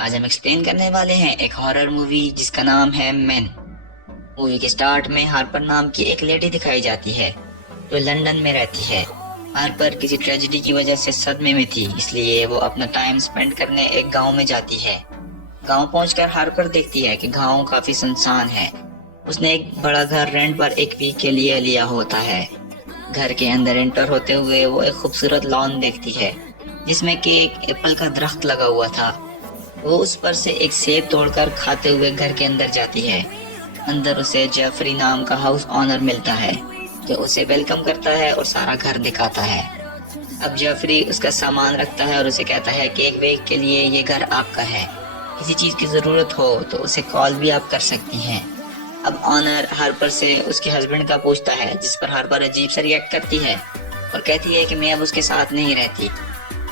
آج ہم ایکسپلین کرنے والے ہیں ایک ہارر مووی جس کا نام ہے مین۔ مووی کے سٹارٹ میں ہارپر نام کی ایک لیڈی دکھائی جاتی ہے جو لندن میں رہتی ہے۔ ہارپر کسی ٹریجڈی کی وجہ سے صدمے میں تھی، اس لیے وہ اپنا ٹائم سپینڈ کرنے ایک گاؤں میں جاتی ہے۔ گاؤں پہنچ کر ہارپر دیکھتی ہے کہ گاؤں کافی سنسان ہے۔ اس نے ایک بڑا گھر رینٹ پر ایک ویک کے لیے لیا ہوتا ہے۔ گھر کے اندر انٹر ہوتے ہوئے وہ ایک خوبصورت لان دیکھتی ہے جس میں کہ ایک ایپل کا درخت لگا ہوا تھا۔ وہ اس پر سے ایک سیب توڑ کر کھاتے ہوئے گھر کے اندر جاتی ہے۔ اندر اسے جیفری نام کا ہاؤس آنر ملتا ہے جو اسے ویلکم کرتا ہے اور سارا گھر دکھاتا ہے۔ اب جیفری اس کا سامان رکھتا ہے اور اسے کہتا ہے کہ ایک ویک کے لیے یہ گھر آپ کا ہے، کسی چیز کی ضرورت ہو تو اسے کال بھی آپ کر سکتی ہیں۔ اب آنر ہارپر سے اس کے ہسبینڈ کا پوچھتا ہے، جس پر ہارپر عجیب سے ریئیکٹ کرتی ہے اور کہتی ہے کہ میں اب اس کے ساتھ نہیں رہتی۔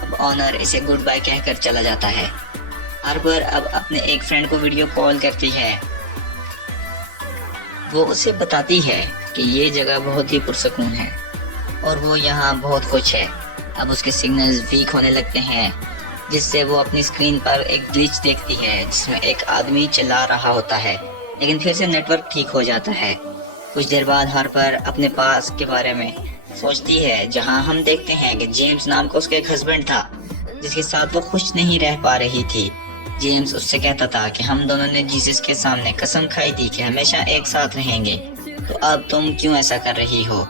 اب آنر اسے گڈ بائی کہہ کر چلا جاتا ہے۔ ہارپر اب اپنے ایک فرینڈ کو ویڈیو کال کرتی ہے۔ وہ اسے بتاتی ہے کہ یہ جگہ بہت ہی پرسکون ہے اور وہ یہاں بہت کچھ ہے۔ اب اس کے سگنلز ویک ہونے لگتے ہیں جس سے وہ اپنی سکرین پر ایک گلیچ دیکھتی ہے جس میں ایک آدمی چلا رہا ہوتا ہے، لیکن پھر سے نیٹ ورک ٹھیک ہو جاتا ہے۔ کچھ دیر بعد ہارپر اپنے پاس کے بارے میں سوچتی ہے، جہاں ہم دیکھتے ہیں کہ جیمز نام کا اس کا ایک ہسبینڈ تھا جس کے ساتھ وہ خوش نہیں رہ پا رہی تھی۔ جیمز اس سے کہتا تھا کہ ہم دونوں نے جیسس کے سامنے قسم کھائی تھی کہ ہمیشہ ایک ساتھ رہیں گے، تو اب تم کیوں ایسا کر رہی ہو؟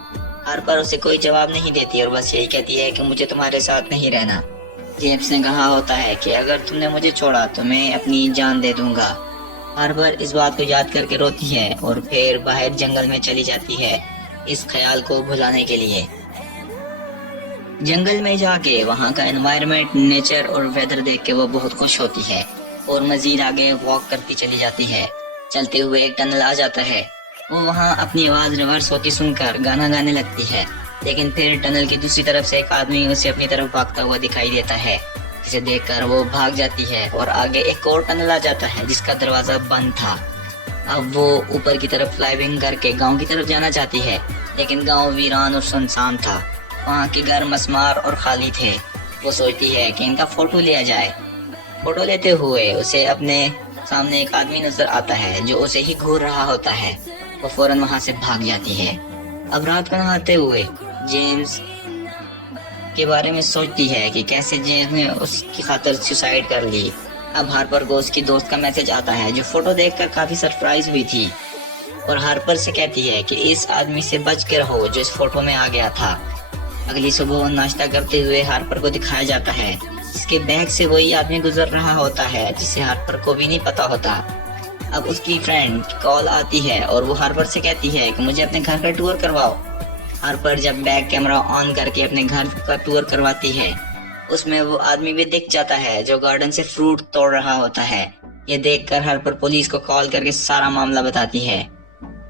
ہارپر اسے کوئی جواب نہیں دیتی اور بس یہی کہتی ہے کہ مجھے تمہارے ساتھ نہیں رہنا۔ جیمز نے کہا ہوتا ہے کہ اگر تم نے مجھے چھوڑا تو میں اپنی جان دے دوں گا۔ ہارپر اس بات کو یاد کر کے روتی ہے اور پھر باہر جنگل میں چلی جاتی ہے اس خیال کو بھلانے کے لیے۔ جنگل میں جا کے وہاں کا انوائرمنٹ، نیچر اور ویدر دیکھ کے وہ بہت خوش ہوتی ہے اور مزید آگے واک کرتی چلی جاتی ہے۔ چلتے ہوئے ایک ٹنل آ جاتا ہے۔ وہ وہاں اپنی آواز ریورس ہوتی سن کر گانا گانے لگتی ہے، لیکن پھر ٹنل کی دوسری طرف سے ایک آدمی اسے اپنی طرف بھاگتا ہوا دکھائی دیتا ہے، جسے دیکھ کر وہ بھاگ جاتی ہے اور آگے ایک اور ٹنل آ جاتا ہے جس کا دروازہ بند تھا۔ اب وہ اوپر کی طرف فلائنگ کر کے گاؤں کی طرف جانا چاہتی ہے، لیکن گاؤں ویران اور سنسان تھا۔ وہاں کے گھر مسمار اور خالی تھے۔ وہ سوچتی ہے کہ ان کا فوٹو لیا جائے۔ فوٹو لیتے ہوئے اسے اپنے سامنے ایک آدمی نظر آتا ہے جو اسے ہی گھور رہا ہوتا ہے۔ وہ فوراً وہاں سے بھاگ جاتی ہے۔ اب رات کو نہاتے ہوئے جیمز کے بارے میں سوچتی ہے کہ کیسے جیمز نے اس کی خاطر سوسائیڈ کر لی۔ اب ہارپر کو اس کی دوست کا میسج آتا ہے جو فوٹو دیکھ کر کافی سرپرائز ہوئی تھی اور ہارپر سے کہتی ہے کہ اس آدمی سے بچ کے رہو جو اس فوٹو میں آ گیا تھا۔ اگلی صبح ناشتہ کرتے ہوئے ہارپر کو دکھایا جاتا ہے جس کے بیگ سے وہی آدمی گزر رہا ہوتا ہے جسے ہارپر کو بھی نہیں پتا ہوتا۔ اب اس کی فرینڈ کال آتی ہے اور وہ ہارپر سے کہتی ہے کہ مجھے اپنے گھر کا ٹور کرواؤ۔ ہارپر جب بیک کیمرہ آن کر کے اپنے گھر کا ٹور کرواتی ہے، اس میں وہ آدمی بھی دکھ جاتا ہے جو گارڈن سے فروٹ توڑ رہا ہوتا ہے۔ یہ دیکھ کر ہارپر پولیس کو کال کر کے سارا معاملہ بتاتی ہے۔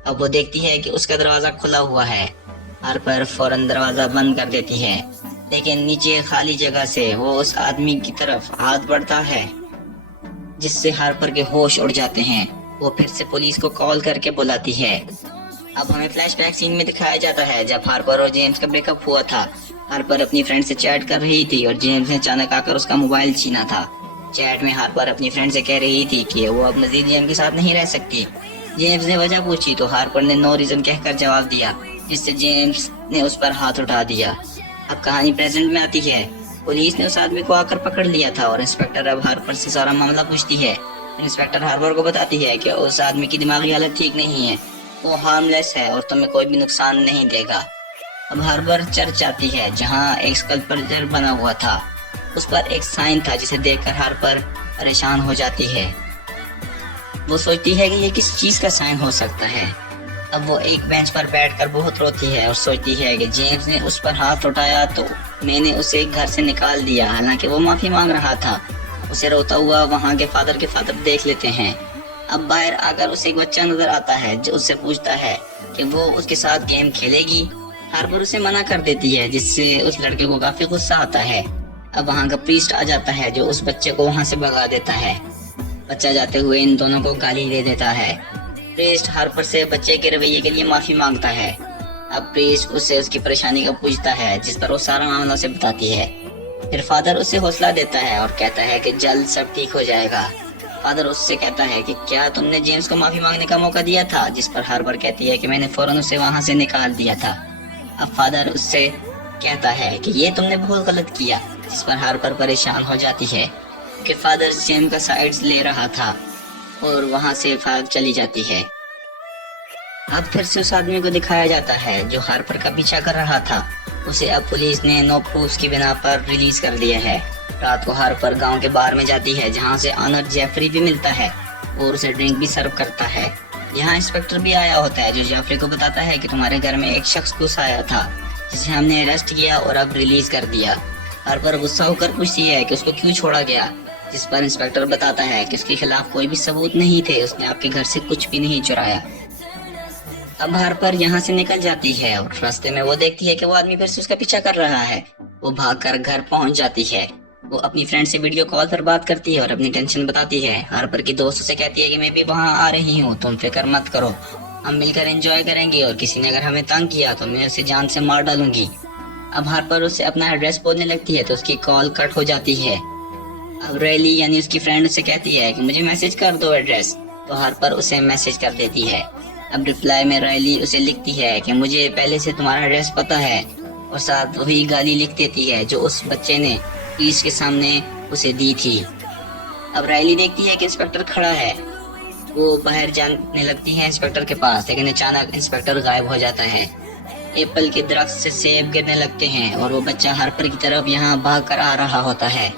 اب وہ دیکھتی ہے کہ اس کا دروازہ کھلا ہوا ہے۔ ہارپر فوراً دروازہ بند کر دیتی ہے، لیکن نیچے خالی جگہ سے وہ اس آدمی کی طرف ہاتھ بڑھتا ہے جس سے ہارپر کے ہوش اڑ جاتے ہیں۔ وہ پھر سے پولیس کو کال کر کے بلاتی ہے۔ اب ہمیں فلیش بیک سین میں دکھایا جاتا ہے جب ہارپر اور جیمز کا بریک اپ ہوا تھا۔ ہارپر اپنی فرینڈ سے چیٹ کر رہی تھی اور جیمز نے اچانک آ کر اس کا موبائل چھینا تھا۔ چیٹ میں ہارپر اپنی فرینڈ سے کہہ رہی تھی کہ وہ اب مزید جیمز کے ساتھ نہیں رہ سکتی۔ جیمز نے وجہ پوچھی تو ہارپر نے نو ریزن کہہ کر جواب دیا، جس سے جیمز نے اس پر ہاتھ اٹھا دیا۔ اب کہانی پریزنٹ میں آتی ہے۔ پولیس نے اس آدمی کو آ کر پکڑ لیا تھا اور انسپیکٹر اب ہارپر سے سارا معاملہ پوچھتی ہے۔ انسپیکٹر ہارپر کو بتاتی ہے کہ اس آدمی کی دماغی حالت ٹھیک نہیں ہے، وہ ہارملیس ہے اور تمہیں کوئی بھی نقصان نہیں دے گا۔ اب ہارپر چرچ آتی ہے جہاں ایک اسکلپچر بنا ہوا تھا۔ اس پر ایک سائن تھا جسے دیکھ کر ہارپر پریشان ہو جاتی ہے۔ وہ سوچتی ہے کہ یہ کس چیز کا سائن ہو سکتا ہے۔ اب وہ ایک بینچ پر بیٹھ کر بہت روتی ہے اور سوچتی ہے کہ جیمز نے اس پر ہاتھ اٹھایا تو میں نے اسے گھر سے نکال دیا، حالانکہ وہ معافی مانگ رہا تھا۔ اسے روتا ہوا وہاں کے فادر دیکھ لیتے ہیں۔ اب باہر آ کر اسے ایک بچہ نظر آتا ہے جو اس سے پوچھتا ہے کہ وہ اس کے ساتھ گیم کھیلے گی۔ ہارپر اسے منع کر دیتی ہے جس سے اس لڑکے کو کافی غصہ آتا ہے۔ اب وہاں کا پریسٹ آ جاتا ہے جو اس بچے کو وہاں سے بھگا دیتا ہے۔ بچہ جاتے ہوئے ان دونوں کو گالی دے دیتا ہے۔ پریسٹ ہارپر سے بچے کے رویے کے لیے معافی مانگتا ہے۔ اب پریسٹ اس سے اس کی پریشانی کا پوچھتا ہے جس پر وہ سارا معاملہ سے بتاتی ہے۔ پھر فادر اسے حوصلہ دیتا ہے اور کہتا ہے کہ جلد سب ٹھیک ہو جائے گا۔ فادر اس سے کہتا ہے کہ کیا تم نے جیمز کو معافی مانگنے کا موقع دیا تھا، جس پر ہارپر کہتی ہے کہ میں نے فوراً اسے وہاں سے نکال دیا تھا۔ اب فادر اس سے کہتا ہے کہ یہ تم نے بہت غلط کیا، جس پر ہارپر پریشان ہو جاتی ہے کہ فادر جیمز کا سائڈز لے رہا تھا اور وہاں سے بھاگ چلی جاتی ہے۔ اب پھر سے اس آدمی کو دکھایا جاتا ہے جو ہارپر کا پیچھا کر رہا تھا۔ اسے اب پولیس نے نو پروفز کی بنا پر ریلیز کر دیا ہے۔ رات کو ہارپر گاؤں کے باہر میں جاتی ہے جہاں سے آنر جیفری بھی ملتا ہے اور اسے ڈرنک بھی سرو کرتا ہے۔ یہاں انسپیکٹر بھی آیا ہوتا ہے جو جیفری کو بتاتا ہے کہ تمہارے گھر میں ایک شخص گھس آیا تھا جسے ہم نے اریسٹ کیا اور اب ریلیز کر دیا۔ ہارپر غصہ ہو کر پوچھتی ہے کہ اس کو کیوں چھوڑا گیا، جس پر انسپیکٹر بتاتا ہے کہ اس کے خلاف کوئی بھی ثبوت نہیں تھے، اس نے آپ کے گھر سے کچھ بھی نہیں چرایا۔ اب ہارپر یہاں سے نکل جاتی ہے اور راستے میں وہ دیکھتی ہے کہ وہ آدمی پھر سے اس کا پیچھا کر رہا ہے۔ وہ بھاگ کر گھر پہنچ جاتی ہے۔ وہ اپنی فرینڈ سے ویڈیو کال پر بات کرتی ہے اور اپنی ٹینشن بتاتی ہے۔ ہارپر کی دوست سے کہتی ہے کہ میں بھی وہاں آ رہی ہوں، تم فکر مت کرو، ہم مل کر انجوائے کریں گے اور کسی نے اگر ہمیں تنگ کیا تو میں اسے جان سے مار ڈالوں گی۔ اب ہارپر اسے اپنا ایڈریس بولنے لگتی ہے تو اس کی کال کٹ ہو جاتی ہے۔ اب ریلی یعنی اس کی فرینڈ اسے کہتی ہے کہ مجھے میسج کر دو ایڈریس، تو ہارپر اسے میسج کر دیتی ہے۔ اب ریپلائی میں ریلی اسے لکھتی ہے کہ مجھے پہلے سے تمہارا ایڈریس پتا ہے، اور ساتھ وہی گالی لکھ دیتی ہے جو اس بچے نے پولیس کے سامنے اسے دی تھی۔ اب ریلی دیکھتی ہے کہ انسپیکٹر کھڑا ہے۔ وہ باہر جانے لگتی ہے انسپیکٹر کے پاس، لیکن اچانک انسپیکٹر غائب ہو جاتا ہے۔ ایپل کے درخت سے سیب گرنے لگتے ہیں اور وہ بچہ ہارپر کی طرف یہاں بھاگ کر آ رہا ہوتا ہے۔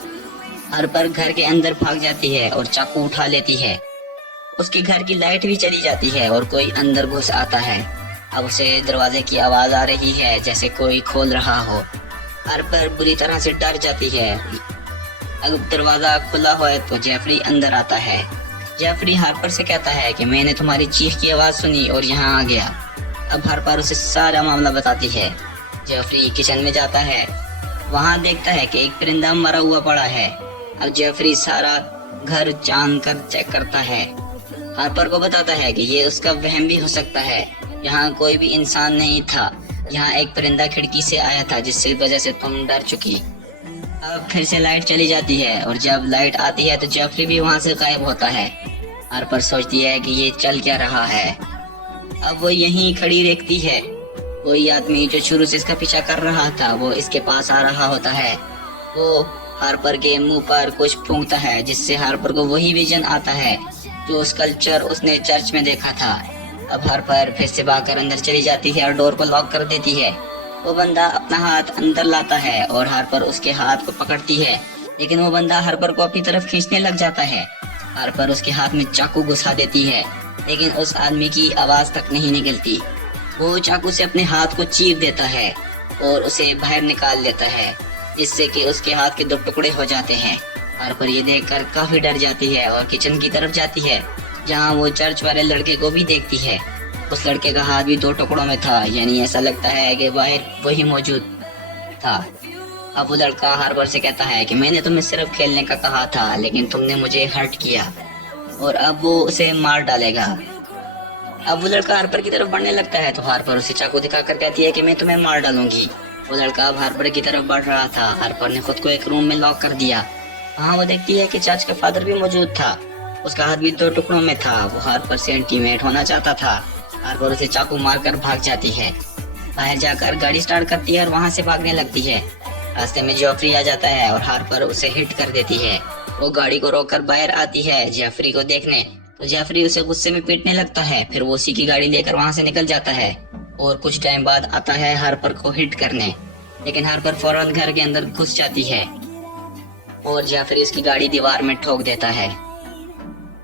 ہارپر گھر کے اندر بھاگ جاتی ہے اور چاقو اٹھا لیتی ہے۔ اس کے گھر کی لائٹ بھی چلی جاتی ہے اور کوئی اندر گھس آتا ہے۔ اب اسے دروازے کی آواز آ رہی ہے جیسے کوئی کھول رہا ہو۔ ہارپر بری طرح سے ڈر جاتی ہے۔ اب دروازہ کھلا ہوا ہے تو جیفری اندر آتا ہے۔ جیفری ہارپر سے کہتا ہے کہ میں نے تمہاری چیخ کی آواز سنی اور یہاں آ گیا۔ اب ہارپر اسے سارا معاملہ بتاتی ہے۔ جیفری کچن میں جاتا ہے، وہاں دیکھتا ہے کہ ایک پرندہ مرا ہوا پڑا ہے۔ اب جیفری سارا گھر جان کر چیک کرتا ہے۔ ہارپر کو بتاتا ہے کہ یہ اس کا وہم بھی ہو سکتا ہے، یہاں کوئی بھی انسان نہیں تھا، یہاں ایک پرندہ کھڑکی سے آیا تھا جس سے وجہ سے تم ڈر چکی۔ اب پھر سے لائٹ چلی جاتی ہے اور جب لائٹ آتی ہے تو جیفری بھی وہاں سے غائب ہوتا ہے۔ ہارپر سوچتی ہے کہ یہ چل کیا رہا ہے۔ اب وہ یہیں کھڑی دیکھتی ہے، کوئی آدمی جو شروع سے اس کا پیچھا کر رہا تھا وہ اس کے پاس آ رہا ہوتا ہے۔ وہ ہارپر کے منہ پر کچھ پھونکتا ہے جس سے ہارپر کو وہی ویژن آتا ہے جو اسکلپچر اس نے چرچ میں دیکھا تھا۔ اب ہارپر پھر سے بھاگ کر اندر چلی جاتی ہے اور ڈور کو لاک کر دیتی ہے۔ وہ بندہ اپنا ہاتھ اندر لاتا ہے اور ہارپر اس کے ہاتھ کو پکڑتی ہے، لیکن وہ بندہ ہارپر کو اپنی طرف کھینچنے لگ جاتا ہے۔ ہارپر اس کے ہاتھ میں چاقو گھسا دیتی ہے، لیکن اس آدمی کی آواز تک نہیں نکلتی۔ وہ چاقو سے اپنے ہاتھ کو چیر دیتا ہے اور اسے باہر نکال لیتا ہے، جس سے کہ اس کے ہاتھ کے 2 ٹکڑے ہو جاتے ہیں۔ ہارپر یہ دیکھ کر کافی ڈر جاتی ہے اور کچن کی طرف جاتی ہے جہاں وہ چرچ والے لڑکے کو بھی دیکھتی ہے۔ اس لڑکے کا ہاتھ بھی 2 ٹکڑوں میں تھا، یعنی ایسا لگتا ہے کہ باہر وہی موجود تھا۔ اب وہ لڑکا ہارپر سے کہتا ہے کہ میں نے تمہیں صرف کھیلنے کا کہا تھا لیکن تم نے مجھے ہرٹ کیا اور اب وہ اسے مار ڈالے گا۔ اب وہ لڑکا ہارپر کی طرف بڑھنے لگتا ہے تو ہارپر اسے چاقو دکھا کر کہتی ہے کہ میں تمہیں مار ڈالوں گی۔ وہ لڑکا اب ہارپر کی طرف بڑھ رہا تھا۔ ہارپر نے خود کو ایک روم میں لاک کر دیا۔ وہاں وہ دیکھتی ہے کہ چرچ کا فادر بھی موجود تھا، اس کا ہاتھ بھی 2 ٹکڑوں میں تھا۔ وہ ہارپر سے انٹیمیٹ ہونا چاہتا تھا۔ ہارپر اسے چاقو مار کر بھاگ جاتی ہے، باہر جا کر گاڑی سٹارٹ کرتی ہے اور وہاں سے بھاگنے لگتی ہے۔ راستے میں جیفری آ جاتا ہے اور ہارپر اسے ہٹ کر دیتی ہے۔ وہ گاڑی کو روک کر باہر آتی ہے جیفری کو دیکھنے، تو جیفری اسے غصے میں پیٹنے لگتا ہے۔ پھر وہ اسی کی گاڑی لے کر وہاں سے نکل جاتا ہے اور کچھ ٹائم بعد آتا ہے ہارپر کو ہٹ کرنے، لیکن ہارپر فوراً گھر کے اندر گھس جاتی ہے اور جیفری اس کی گاڑی دیوار میں ٹھوک دیتا ہے۔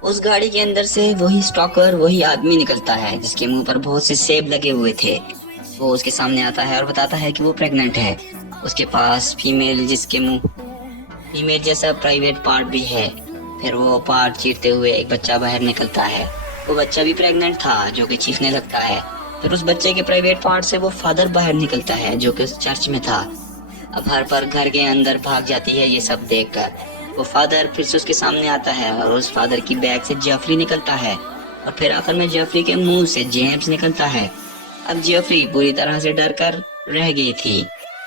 اس گاڑی کے اندر سے وہی سٹاکر، وہی آدمی نکلتا ہے جس کے منہ پر بہت سے سیب لگے ہوئے تھے۔ وہ اس کے سامنے آتا ہے اور بتاتا ہے کہ وہ پریگننٹ ہے۔ اس کے پاس فیمیل جیسا پرائیویٹ پارٹ بھی ہے۔ پھر وہ پارٹ چیرتے ہوئے ایک بچہ باہر نکلتا ہے۔ وہ بچہ بھی پریگننٹ تھا جو کہ چیخنے لگتا ہے۔ پھر اس بچے کے پرائیویٹ پارٹ سے وہ فادر باہر نکلتا ہے جو کہ اس چرچ میں تھا۔ اب ہارپر گھر کے اندر بھاگ جاتی ہے یہ سب دیکھ کر۔ وہ فادر پھر سے اس کے سامنے آتا ہے اور اس فادر کی بیگ سے جیفری نکلتا ہے اور پھر آخر میں جیفری کے منہ سے جیمز نکلتا ہے۔ اب جیفری پوری طرح سے ڈر کر رہ گئی تھی۔